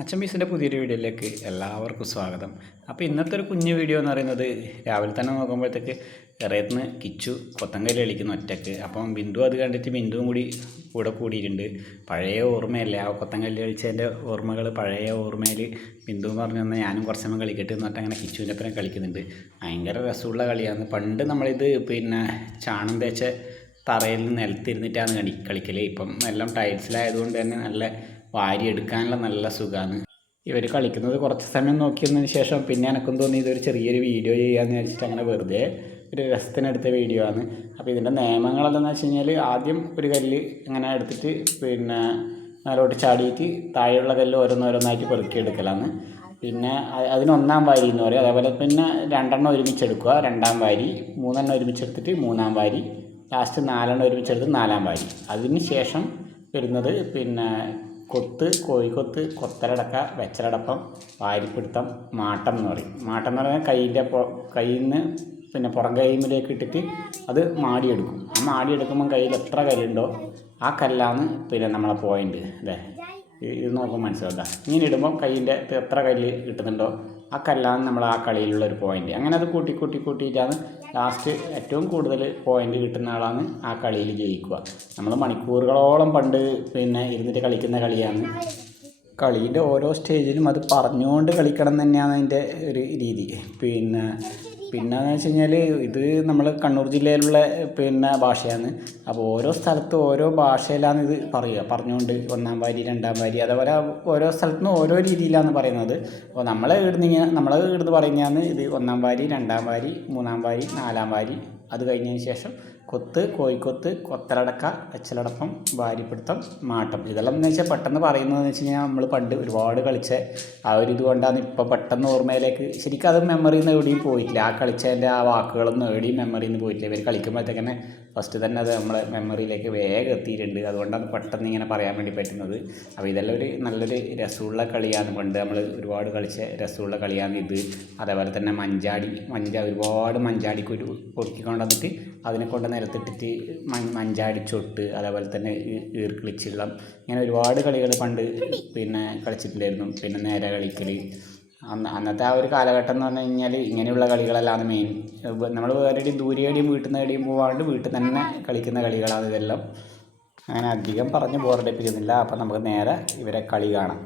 അച്ചമ്മീസിൻ്റെ പുതിയൊരു വീഡിയോയിലേക്ക് എല്ലാവർക്കും സ്വാഗതം. അപ്പോൾ ഇന്നത്തെ ഒരു കുഞ്ഞു വീഡിയോ എന്ന് പറയുന്നത് രാവിലെ തന്നെ നോക്കുമ്പോഴത്തേക്ക് ഇറയത്തുനിന്ന് കിച്ചു കൊത്തങ്കല്ല് കളിക്കുന്നു ഒറ്റയ്ക്ക്. അപ്പം ബിന്ദു അത് കണ്ടിട്ട് ബിന്ദുവും കൂടെ കൂടിയിട്ടുണ്ട്. പഴയ ഓർമ്മയല്ലേ ആ കൊത്തങ്കല്ല് കളിച്ചതിൻ്റെ ഓർമ്മകൾ പഴയ ഓർമ്മയിൽ ബിന്ദു പറഞ്ഞു തന്നാൽ ഞാനും കുറച്ച് സമയം കളിക്കട്ടെ എന്നിട്ട് അങ്ങനെ കിച്ചുവിൻ്റെ ഒപ്പം കളിക്കുന്നുണ്ട്. ഭയങ്കര രസമുള്ള കളിയാണ്. പണ്ട് നമ്മളിത് ചാണം തേച്ച തറയിൽ നിലത്തിരുന്നിട്ടാണ് കളിക്കൽ. ഇപ്പം എല്ലാം ടൈൽസിലായതുകൊണ്ട് തന്നെ നല്ല വാരി എടുക്കാനുള്ള നല്ല സുഖമാണ്. ഇവർ കളിക്കുന്നത് കുറച്ച് സമയം നോക്കിയതിന് ശേഷം പിന്നെ എനക്കും തോന്നി ഇതൊരു ചെറിയൊരു വീഡിയോ ചെയ്യാമെന്ന് വിചാരിച്ചിട്ട് അങ്ങനെ വെറുതെ ഒരു രസത്തിനെടുത്ത വീഡിയോ ആണ്. അപ്പോൾ ഇതിൻ്റെ നിയമങ്ങൾ എന്താണെന്ന് വെച്ച് കഴിഞ്ഞാൽ ആദ്യം ഒരു കല്ല് ഇങ്ങനെ എടുത്തിട്ട് മേലോട്ട് ചാടിയിട്ട് താഴെയുള്ള കല്ല് ഓരോന്നോരോന്നായിട്ട് പെറുക്കിയെടുക്കലാണ്. പിന്നെ അതിന് ഒന്നാം വാരി എന്ന് പറയും. അതേപോലെ പിന്നെ 2 എണ്ണം ഒരുമിച്ചെടുക്കുക, 2-ാം വാരി, 3 എണ്ണം ഒരുമിച്ചെടുത്തിട്ട് 3-ാം വാരി, ലാസ്റ്റ് 4 എണ്ണം ഒരുമിച്ചെടുത്ത് 4-ാം വാരി. അതിന് ശേഷം വരുന്നത് കൊത്ത്, കോഴിക്കൊത്ത്, കൊത്തലടക്ക, വെച്ചലടപ്പം, വാരിപ്പിടുത്തം, മാട്ടം എന്ന് പറയും. മാട്ടം എന്ന് പറഞ്ഞാൽ കയ്യിൽ നിന്ന് പുറം കൈയിലേക്ക് ഇട്ടിട്ട് അത് മാടിയെടുക്കും. ആ മാടിയെടുക്കുമ്പം കയ്യിൽ എത്ര കല്ലുണ്ടോ ആ കല്ലാണ് നമ്മളെ പോയിൻ്റ്. അല്ലേ, ഇത് നോക്കുമ്പോൾ മനസ്സിലാക്കുക. ഇങ്ങനെ ഇടുമ്പോൾ കയ്യിൻ്റെ എത്ര കല്ല് കിട്ടുന്നുണ്ടോ ആ കല്ലാണ് നമ്മൾ ആ കളിയിലുള്ളൊരു പോയിൻ്റ്. അങ്ങനെ അത് കൂട്ടിയിട്ടാണ് ലാസ്റ്റ് ഏറ്റവും കൂടുതൽ പോയിൻ്റ് കിട്ടുന്ന ആളാണ് ആ കളിയിൽ ജയിക്കുക. നമ്മൾ മണിക്കൂറുകളോളം പണ്ട് ഇരുന്നിട്ട് കളിക്കുന്ന കളിയാണ്. കളീൻ്റെ ഓരോ സ്റ്റേജിലും അത് പറഞ്ഞുകൊണ്ട് കളിക്കണം തന്നെയാണ് അതിൻ്റെ ഒരു രീതി. പിന്നെന്ന് വെച്ച് കഴിഞ്ഞാൽ ഇത് നമ്മൾ കണ്ണൂർ ജില്ലയിലുള്ള ഭാഷയാണ്. അപ്പോൾ ഓരോ സ്ഥലത്തും ഓരോ ഭാഷയിലാണ് ഇത് പറഞ്ഞുകൊണ്ട് 1-ാം വാരി, 2-ാം വാരി, അതേപോലെ ഓരോ സ്ഥലത്തുനിന്നും ഓരോ രീതിയിലാണ് പറയുന്നത്. അപ്പോൾ നമ്മൾ ഇവിടുന്ന് പറയുന്നതാണ് ഇത് 1-ാം വാരി, 2-ാം വാരി, 3-ാം വാരി, 4-ാം വാരി. അത് കഴിഞ്ഞതിന് ശേഷം കൊത്ത്, കോഴിക്കൊത്ത്, കൊത്തലടക്ക, വെച്ചലടപ്പം, വാരിപ്പിടുത്തം, മാട്ടം. ഇതെല്ലാം എന്ന് വെച്ചാൽ പെട്ടെന്ന് പറയുന്നതെന്ന് വെച്ച് കഴിഞ്ഞാൽ നമ്മൾ പണ്ട് ഒരുപാട് കളിച്ച ആ ഒരു ഇതുകൊണ്ടാണ് ഇപ്പോൾ പെട്ടെന്ന് ഓർമ്മയിലേക്ക്. ശരിക്കും അത് മെമ്മറിയിൽ നിന്ന് എവിടെയും പോയിട്ടില്ല. ആ കളിച്ചതിൻ്റെ ആ വാക്കുകളൊന്നും എവിടെയും മെമ്മറിയിൽ നിന്ന് പോയിട്ടില്ല. ഇവർ കളിക്കുമ്പോഴത്തേക്കന്നെ ഫസ്റ്റ് തന്നെ അത് നമ്മളെ മെമ്മറിയിലേക്ക് വേഗം എത്തിയിട്ടുണ്ട്. അതുകൊണ്ടാണ് പെട്ടെന്ന് ഇങ്ങനെ പറയാൻ വേണ്ടി പറ്റുന്നത്. അപ്പോൾ ഇതെല്ലാം നല്ലൊരു രസമുള്ള കളിയാണ്. പണ്ട് നമ്മൾ ഒരുപാട് കളിച്ച രസമുള്ള കളിയാണ് ഇത്. അതേപോലെ തന്നെ ഒരുപാട് മഞ്ചാടി പൊറുക്കിക്കൊണ്ട് വന്നിട്ട് അതിനെ കൊണ്ട് നിരത്തിട്ടിട്ട് മഞ്ചാടിച്ചൊട്ട്, അതേപോലെ തന്നെ ഈർക്കിളിച്ചിള്ളം, ഇങ്ങനെ ഒരുപാട് കളികൾ പണ്ട് കളിച്ചിട്ടുണ്ടായിരുന്നു. നേരെ കളിക്കൽ. അന്നത്തെ ആ ഒരു കാലഘട്ടം എന്ന് പറഞ്ഞു കഴിഞ്ഞാൽ ഇങ്ങനെയുള്ള കളികളെല്ലാം മെയിൻ. നമ്മൾ വേറെ ദൂരെയും വീട്ടിൽ നിന്ന് എവിടെയും പോകാണ്ട് വീട്ടിൽ തന്നെ കളിക്കുന്ന കളികളാണ് ഇതെല്ലാം. അങ്ങനെ അധികം പറഞ്ഞ് ബോറടിപ്പിക്കുന്നില്ല. അപ്പം നമുക്ക് നേരെ ഇവരെ കളി കാണാം.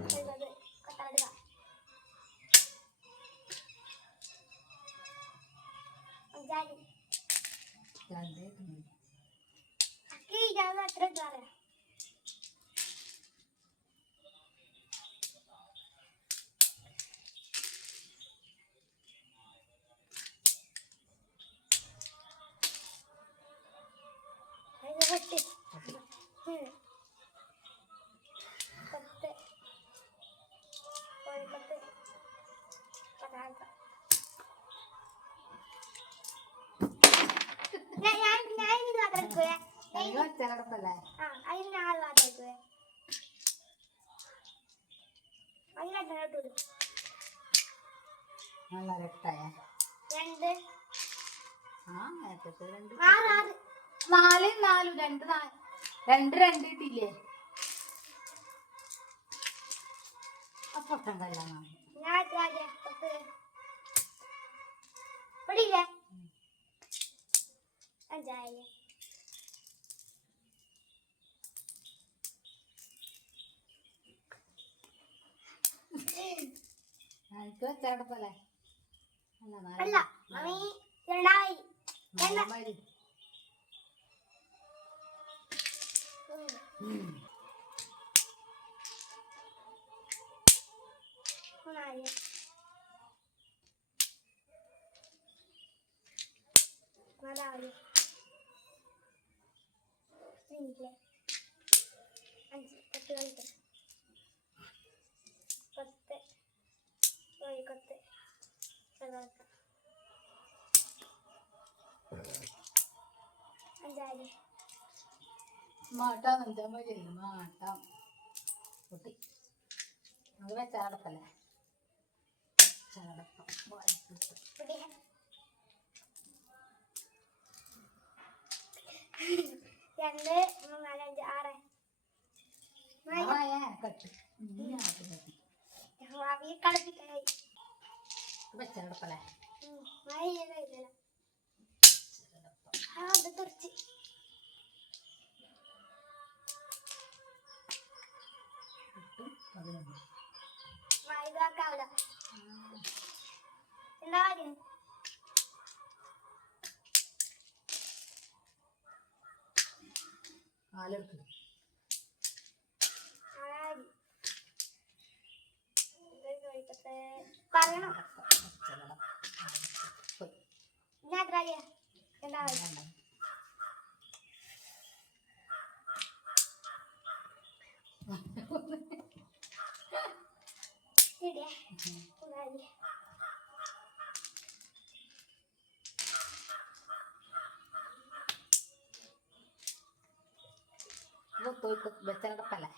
രണ്ട് കിട്ടിയില്ലേ? പൊട്ടം കല്ലാണ്. വെച്ചടപ്പല്ലേ? അല്ല മാട്ടാം മാട്ടാം കുട്ടി അത് വെച്ചടപ്പല്ലേ? ചടപ്പം 2, 3, 4, 5, 6. വെച്ചടപ്പല്ലേ കാലെടുക്ക് പറയണോ ഞാൻ എത്ര എന്താ ശരിയാ വെച്ചടപ്പല്ലേ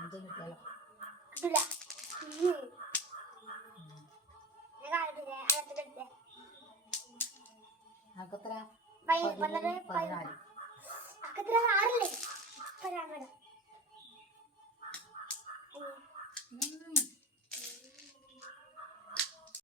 അഞ്ച് കിട്ടിയാലോ കിട്ടില്ല ഞാൻ കാണിച്ചില്ലേ അകത്തെടുത്തേ അകത്ര 14 14 അകത്ര 6 അല്ലേ